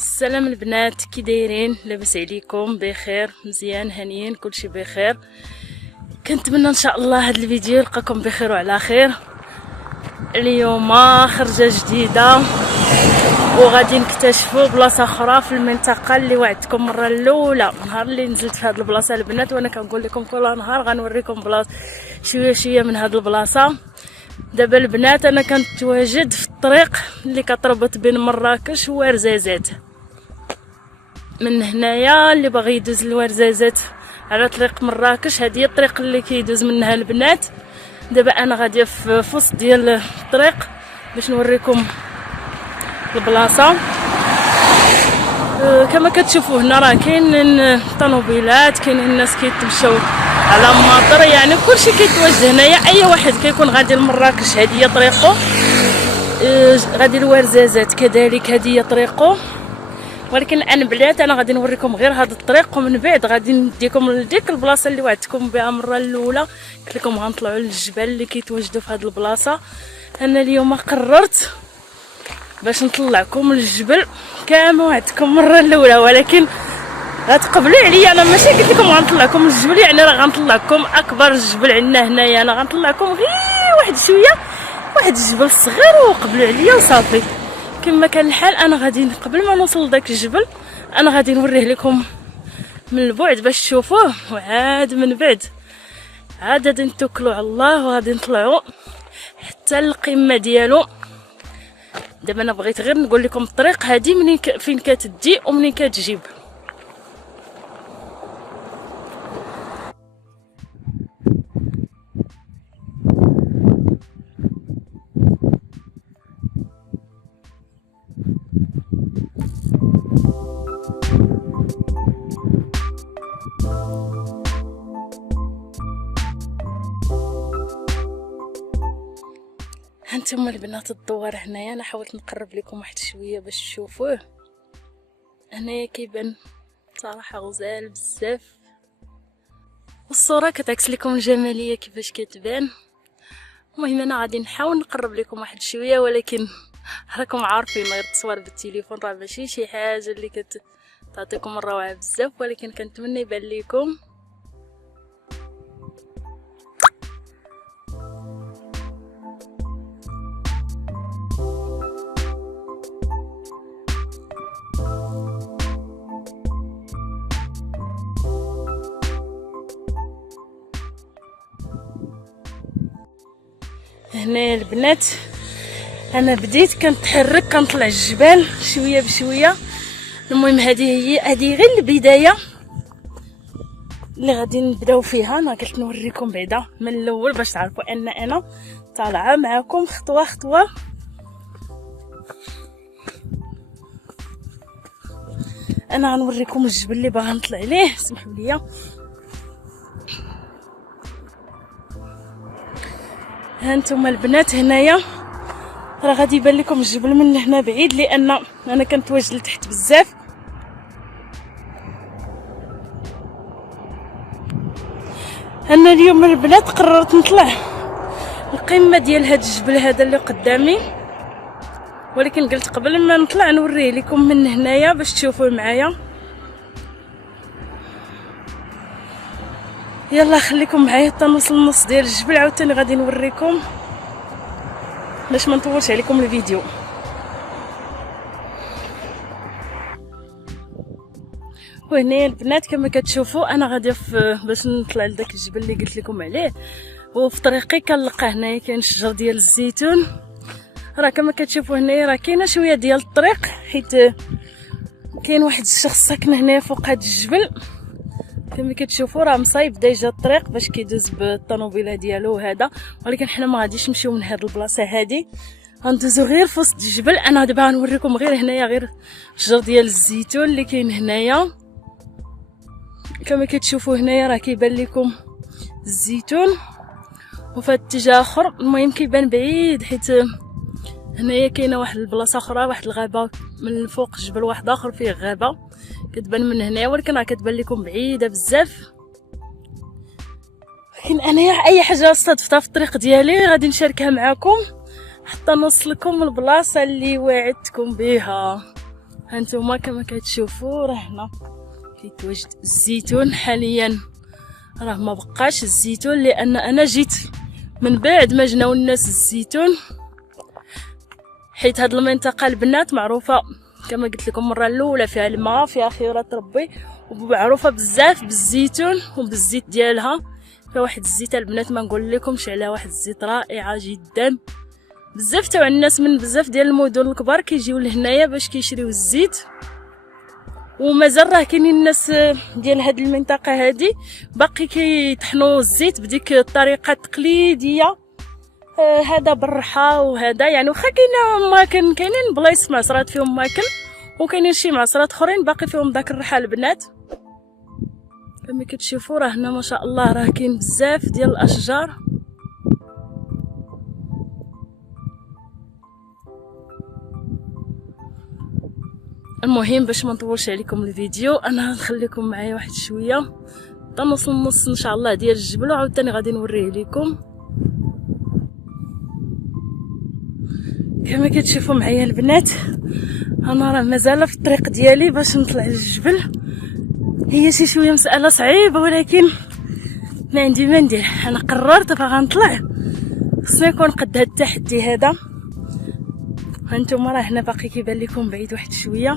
السلام البنات، كي دايرين؟ لاباس عليكم؟ بخير؟ مزيان؟ هانيين؟ كلشي بخير؟ كنتمنى ان شاء الله هذا الفيديو يلقاكم بخير وعلى خير. اليوم خرجه جديده وغادي نكتشفوا بلاصه اخرى في المنطقه اللي وعدتكم المره الاولى نهار اللي نزلت في هذه البلاصه البنات، وانا كنقول لكم كل نهار غنوريكم بلاصه شويه من هذه البلاصه. دابا البنات انا كنتواجد في الطريق اللي كتربط بين مراكش وورزازات. من هنايا اللي باغي يدوز لورزازات على طريق مراكش، هذه هي الطريق اللي كيدوز منها البنات. دابا انا غاديه في وسط ديال الطريق باش نوريكم البلاصه. كما كتشوفوا هنا راه كاينين طوموبيلات، كاينين الناس كيتمشاو على الماطر، يعني كلشي كيتوجه هنايا. اي واحد كيكون غادي لمراكش هذه هي طريقه، غادي لورزازات كذلك هذه هي طريقه. ولكن انا بلات انا غادي نوريكم غير هذا الطريق، ومن بعد غادي نديكم لديك البلاصه اللي وعدتكم بها المره الاولى. قلت لكم غنطلعوا للجبال اللي كيتواجدوا في هذه البلاصه. انا اليوم قررت باش نطلعكم للجبل كما وعدتكم المره الاولى، ولكن غتقبلوا عليا. انا ماشي قلت لكم غنطلعكم للجبل يعني راه غنطلعكم اكبر جبل عندنا هنايا، انا غنطلعكم غير واحد شويه، واحد الجبل صغير، وقبلوا عليا وصافي. كما كان الحال انا غادي قبل ما نوصل لذاك الجبل انا غادي نوريه لكم من البعد باش تشوفوه، وعاد من بعد عاد غادي نتوكلوا على الله وغادي نطلعوا حتى القمه ديالو. دابا انا بغيت غير نقول لكم الطريق هذه منين فين كتدي ومنين كتجيب. هانتوما البنات الدوار هنايا، انا حاولت نقرب لكم واحد شويه باش تشوفوه. هنايا كيبان صراحه غزال بزاف، والصوره كتعكس لكم الجماليه كيفاش كتبان. المهم انا غادي نحاول نقرب لكم واحد شويه، ولكن راكم عارفين غير التصوير بالتليفون راه ماشي شي حاجه اللي كتعطيكم الروعه بزاف، ولكن كنتمنى يبان لكم. هنا البنات انا بديت كنتحرك كنطلع الجبال شويه بشويه. المهم هذه غير البدايه اللي غادي نبداو فيها. انا قلت نوريكم بعدا من الاول باش تعرفوا ان انا طالعه معكم خطوه خطوه. انا غنوريكم الجبل اللي باغا نطلع ليه، سمحوا لي. هانتوما البنات هنايا راه غادي يبان لكم الجبل من هنا بعيد، لان انا كنتواجد لتحت بزاف. انا اليوم البنات قررت نطلع القمه ديال هذا الجبل هذا اللي قدامي، ولكن قلت قبل ما نطلع نوريه لكم من هنايا باش تشوفوا معايا. يلا خليكم معايا حتى نوصل للنص ديال الجبل، عاوتاني غادي نوريكم باش ما نطولش عليكم الفيديو. وهنا البنات كما كتشوفوا انا غاديه باش نطلع لذاك الجبل اللي قلت لكم عليه، وفي طريقي كنلقى هنايا كاين شجر ديال الزيتون. راه كما كتشوفوا هنايا راه كاينه شويه ديال الطريق، حيت كاين واحد الشخص ساكن هنايا فوق هذا الجبل. كما كتشوفوا راه مصايب ديجا الطريق باش كيدوز بالطوموبيله ديالو هذا، ولكن حنا ما غاديش نمشيو من هذه البلاصه هذه، غندوزو غير في وسط الجبل. انا دابا غنوريكم غير هنايا غير الشجر ديال الزيتون اللي كاين هنايا. كما كتشوفوا هنايا راه كيبان لكم الزيتون، وفي الاتجاه اخر المهم كيبان بعيد، حيت هنايا كاينه واحد البلاصه اخرى، واحد الغابه من الفوق جبل واحد اخر فيه غابه كتبان من هنا، ولكن راه كتبان لكم بعيده بزاف. لكن انا اي حاجه صادفتها في الطريق ديالي غادي نشاركها معكم حتى نوصلكم البلاصه اللي وعدتكم بها. هانتوما كما كتشوفوا راه هنا كيتواجد الزيتون. حاليا راه ما بقاش الزيتون لان انا جيت من بعد ما جناو الناس الزيتون، حيت هاد المنطقه البنات معروفه كما قلت لكم المره الاولى فيها الماء، فيها خيرات ربي، ومعروفه بزاف بالزيتون وبالزيت ديالها. فيها واحد الزيت البنات ما نقول لكمش عليها، واحد الزيت رائعه جدا. بزاف تاع الناس من بزاف ديال المدن الكبار كيجيو لهنايا باش كيشريو الزيت، ومازال راه كاينين الناس ديال هاد المنطقه هادي باقي كيطحنوا الزيت بديك الطريقه التقليديه. هذا بالرحى وهذا يعني واخا كاينين بلايص معصرات فيهم ماكل، وكاينين شي معصرات اخرين باقي فيهم داك الرحى البنات. كما كتشوفوا راه هنا ما شاء الله راه كاين بزاف ديال الاشجار. المهم باش ما نطولش عليكم الفيديو، انا نخليكم معايا واحد شويه حتى نوصل النص ان شاء الله ديال الجبل، وعاوتاني غادي نوريه لكم. كما كتشوفوا معايا البنات انا راه مازال في الطريق ديالي باش نطلع للجبل. هي شي شويه مساله صعيبه ولكن ما عندي ما ندير، انا قررت باغا نطلع، خصني نكون قد هاد التحدي هذا. هانتوما راه هنا باقي كيبان لكم بعيد واحد شويه،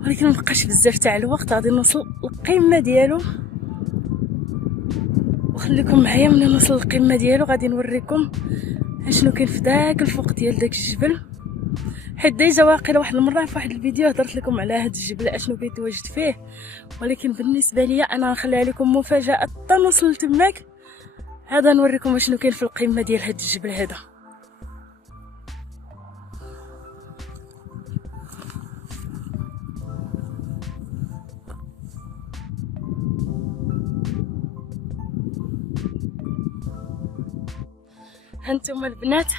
ولكن مبقاش بزاف تاع الوقت، غادي نوصل للقمه ديالو. وخليكم معايا ملي نوصل للقمه ديالو غادي نوريكم اشنو كاين في داك الفوق ديال داك الجبل. حيت ديجا واقيلا واحد المره في واحد الفيديو هضرت لكم على هاد الجبل اشنو كيتواجد فيه، ولكن بالنسبه ليا انا نخليها لكم مفاجاه حتى نوصل تماك. هذا نوريكم اشنو كاين في القمه ديال هاد الجبل هذا. هانتوما البنات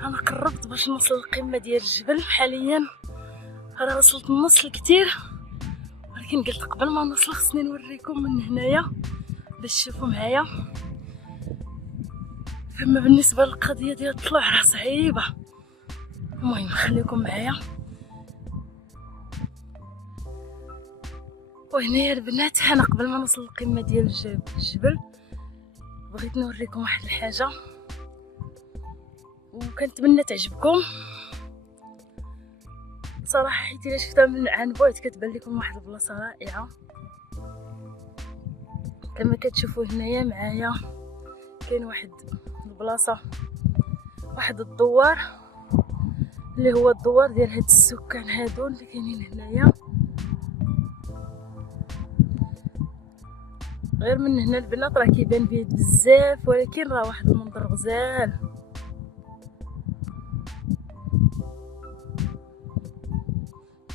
انا قربت باش نوصل للقمه ديال الجبل. حاليا راه وصلت النص الكثير، ولكن قلت قبل ما نوصل خصني نوريكم من هنايا باش تشوفوا معايا. فما بالنسبه للقضيه ديال الطلوع راه صعيبه، المهم خليكم معايا. وهنايا البنات انا قبل ما نوصل للقمه ديال الجبل بغيت نوريكم واحد الحاجه وكنتمنى تعجبكم صراحه، حيت الا شفتها من عن بعد كتبان لكم واحد البلاصه رائعه. كما كتشوفوا هنايا معايا كاين واحد البلاصه، واحد الدوار اللي هو الدوار ديال هاد السكان هادو اللي كاينين هنايا. غير من هنا البنات راه كيبان بعيد بزاف، ولكن راه واحد المنظر غزال.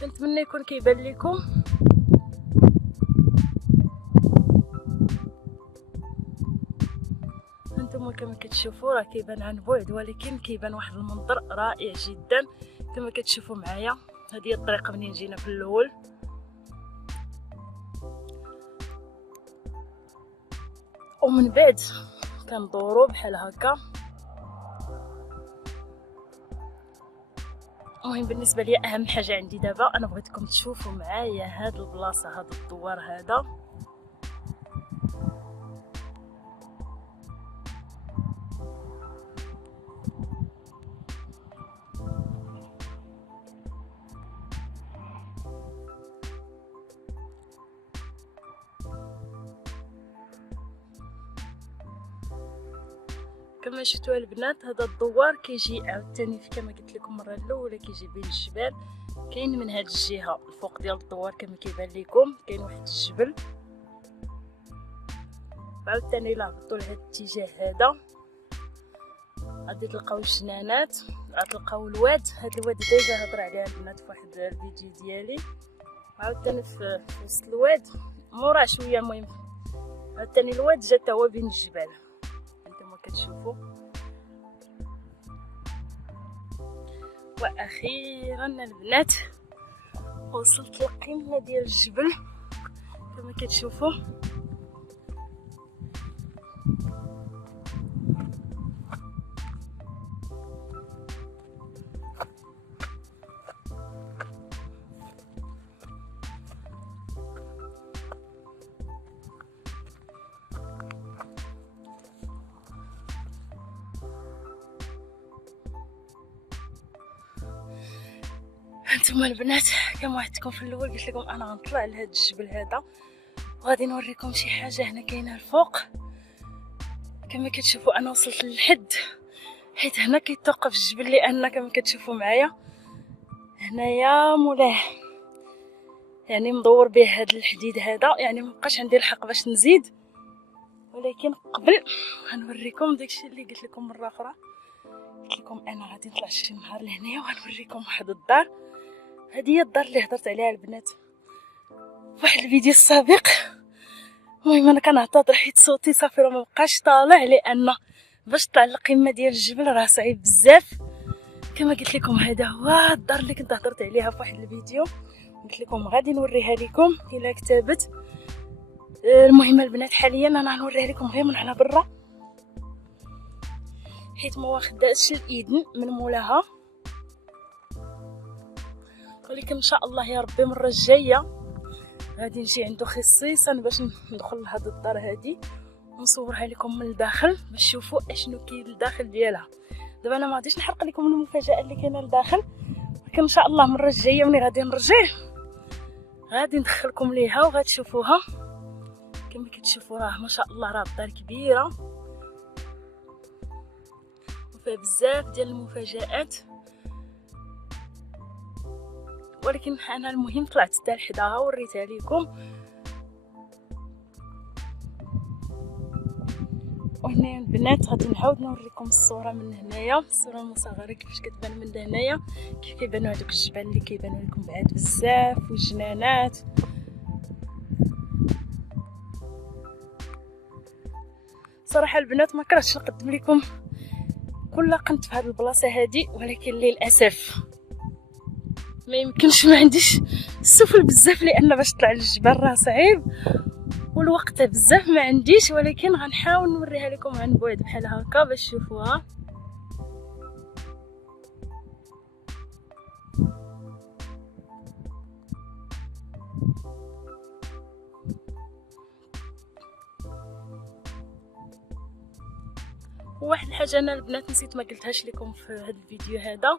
كنتمنى يكون كيبان لكم. هانتوما كما كتشوفوا راه كيبان عن بعد، ولكن كيبان واحد المنظر رائع جدا. كما كتشوفوا معايا هذه هي الطريقه منين جينا في الاول. ومن بعد كندورو بحال هكا. المهم بالنسبه لي اهم حاجه عندي دابا انا بغيتكم تشوفوا معايا هاد البلاصه، هاد الدوار هذا. كما شفتوا البنات هذا الدوار كيجي عاوتاني كما قلت لكم المره الاولى كيجي بين الجبال. كاين من هاد الجهه الفوق ديال الدوار كما كيبان لكم كاين واحد الجبل، عاوتاني الا هبطوا لهاد الاتجاه هذا غادي تلقاو الجنانات، غتلقاو الواد. هاد الواد ديجا هضر عليها البنات في واحد الفيديو ديالي. عاوتاني في وسط الواد موراه شويه، المهم عاوتاني الواد جا تا هو بين الجبال انتما كتشوفوا. واخيرا البنات وصلت للقمه ديال الجبل كما كتشوفوا. هانتوما البنات كما وعدتكم في الاول قلت لكم انا غنطلع لهذا الجبل هذا وغادي نوريكم شي حاجه هنا كاينه الفوق. كما كتشوفوا انا وصلت للحد حيت هنا كيتوقف الجبل، لان كما كتشوفوا معايا هنايا مولاه يعني مدور به هذا الحديد هذا، يعني مبقاش عندي الحق باش نزيد. ولكن قبل غنوريكم داكشي اللي قلت لكم مره اخرى. قلت لكم انا غادي نطلع شي نهار لهنايا وغنوريكم واحد الدار. هذه هي الدار اللي هضرت عليها البنات في واحد الفيديو السابق. المهم انا كنعتذر حيت صوتي صافي راه مبقاش طالع، لان باش طلع القمه ديال الجبل راه صعيب بزاف. كما قلت لكم هذا هو الدار اللي كنت هضرت عليها في واحد الفيديو، قلت لكم غادي نوريها لكم الا كتبت. المهم البنات حاليا انا غنوريها لكم غير من على برا حيت ما واخداش الاذن من مولاها. ولكن ان شاء الله يا ربي المره الجايه غادي نجي عنده خصيصا باش ندخل لهاد الدار هادي ونصورها لكم من الداخل باش تشوفوا اشنو كاين للداخل ديالها. دابا انا ما غاديش نحرق لكم المفاجاه اللي كاينه لداخل، ولكن ان شاء الله المره الجايه ملي غادي نرجع غادي ندخلكم ليها وغتشوفوها. كما كتشوفوا راه ما شاء الله راه الدار كبيره وفيها بزاف ديال المفاجآت. ولكن انا المهم طلعت حتى لحداها وريتها لكم. وهنا البنات غادي نعاود نوريكم الصوره من هنايا، الصوره المصغره كيفاش كتبان من هنايا، كيف كيبانوا هذوك الجبال اللي كيبانوا لكم بعاد بزاف والجنانات. صراحه البنات ما كرهتش نقدم لكم كل قنت في هذه البلاصه هذه، ولكن للاسف ما يمكنش، ما عنديش السفل بزاف لان باش طلع للجبل راه صعيب والوقت بزاف ما عنديش. ولكن غنحاول نوريها لكم عن بعد بحال هكا باش تشوفوها. وواحد الحاجه انا البنات نسيت ما قلتهاش لكم في هذا الفيديو هذا.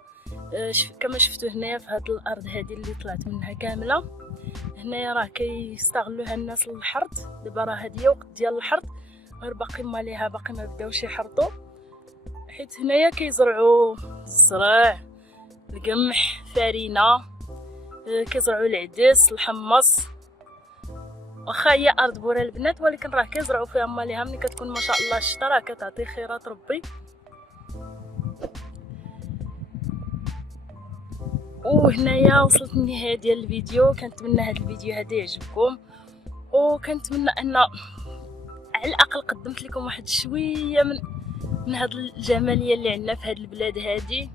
كما شفتوا هنايا في هذه الارض هذه اللي طلعت منها كامله، هنايا راه كيستغلوها الناس للحرث. دابا راه هذه وقت ديال الحرث، غير باقي ما ليها، باقي ما بداوش يحرثوا، حيت هنايا كيزرعوا الزرع، القمح، فرينه، كيزرعوا العدس، الحمص. واخا هي ارض بورا البنات ولكن راه كيزرعوا فيها ماليها. ملي كتكون ما شاء الله الشتا راه كتعطي خيرات ربي. وهنايا وصلت النهايه ديال الفيديو. كنتمنى هذا الفيديو هذا يعجبكم، وكنتمنى ان على الاقل قدمت لكم واحد شويه من هذه الجماليه اللي عندنا في هذه البلاد هذه.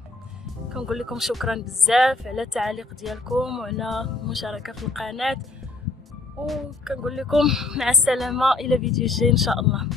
كنقول لكم شكرا بزاف على التعاليق ديالكم وعلى المشاركه في القناه، وكنقول لكم مع السلامه الى فيديو جاي ان شاء الله.